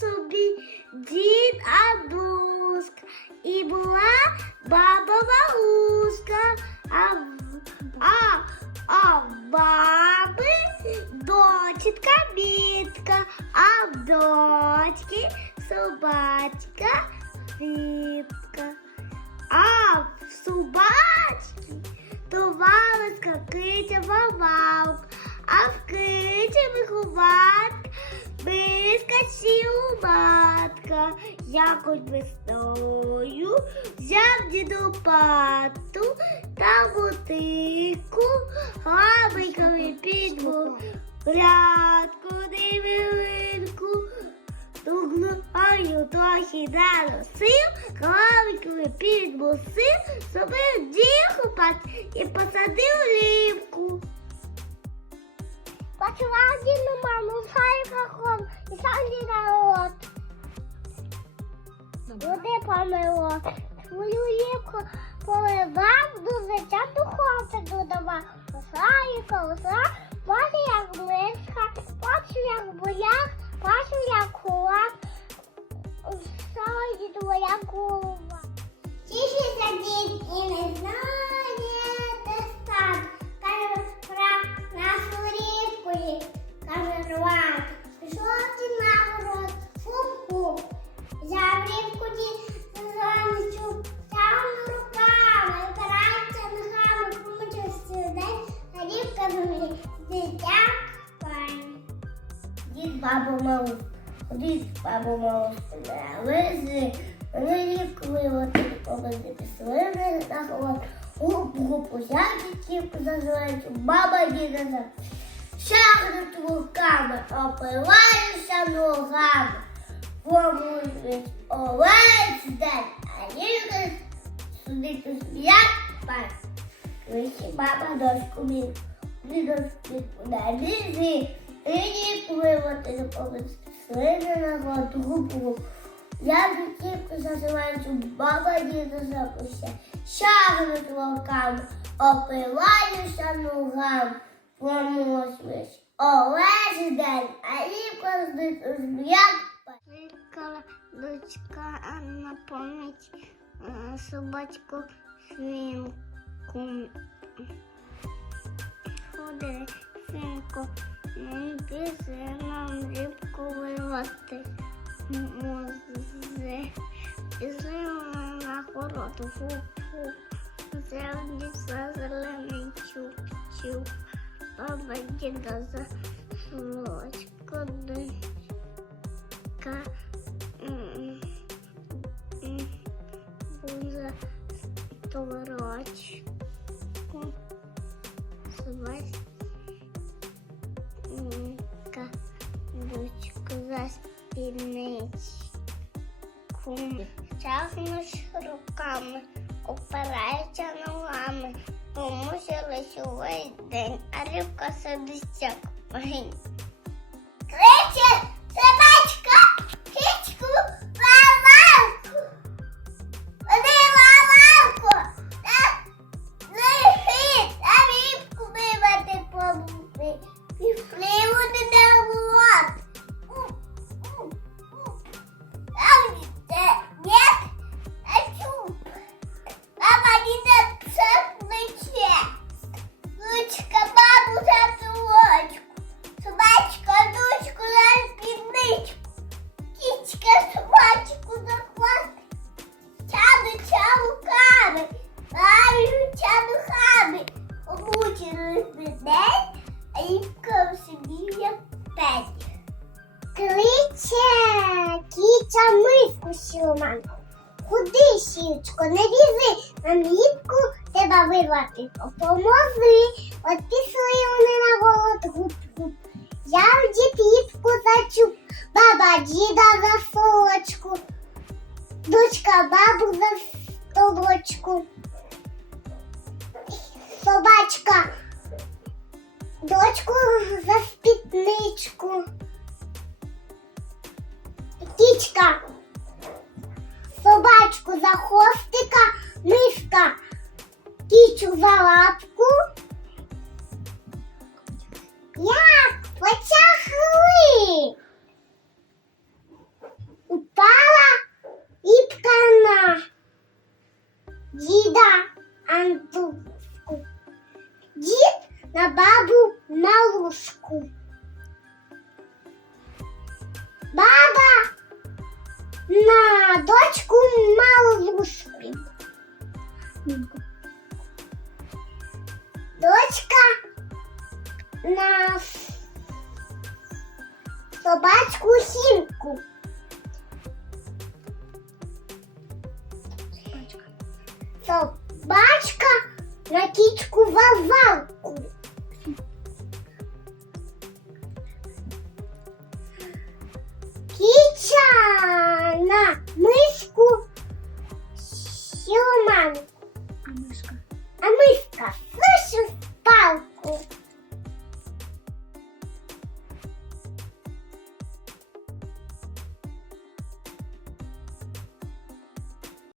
собі дід Абруськ, і була баба Вагузка, а, в- а, а в баби дочітка бітка, а в дочки собачка рибка. А в собачки товариська киця вавалк, а в киці виховатка Биска матка. Якось весною взяв діду пату та мотику, габиками під грядку невелинку. Туглаю трохи наросив, клавиками підмусив, зробив діху пат і посадив лівку. Почував маму хайкахом і сам народ. Води помило, свою ліпку поливав, до зача духовце додавав. Осаю колоса, бачу як мишка, бачу як бояк, бачу як кулак, саді твоя голова. Тішиться дід і не знає, Пішов ти на город, фу-фу. Рібку дід зранку, тягнув руками, опирається ногами, помочився день, а рібка землі, дитя пані. Дід бабу малу, дід бабу малу вези, вони рівку виводили, повезли післини на холод, губ-губ узяти зазивають, баба діда за шахнуть руками, опиваюся ногами. Помилують овець день, а рівки сюди сміять пас. Вихі баба дочку мій, дідочку куди лізи, і виводити не повезти. Слини на губу. Я дитинку зазиваю, баба діда запуся. Шагнуть руками, опиваюся ногами. Помилують овець день, а рівка сміять Викала дочка на пам'ять е, собачку свинку. Ходи, свинку, не бізи нам рибку вивати. Мозе, бізи на городу губу. Зелніця зелений чуп-чуп. Баба діда за молочко дочка. М, м, Собачка дочку за спідничку. Тягнеш руками, опирається ногами. Помусилась увесь день, а рибка сидить як пень. Криче А рібка як пень. Кличе, кіця миску сіломан. Куди, січко, не візи, нам рібку треба вирвати. Допоможи. От пішли вони на голод гуп-гуп. Я в дітіпку зачуп, баба діда за солочку, дочка бабу за столочку. Собачка дочку за спідничку. Кічка, собачку за хвостика, мишка, кічу за лапку. Я потягли. Упала іпка на діда Анту. На лужку. Баба на дочку малушку. Дочка на собачку сімку. Собачка на кічку вавалку. І час!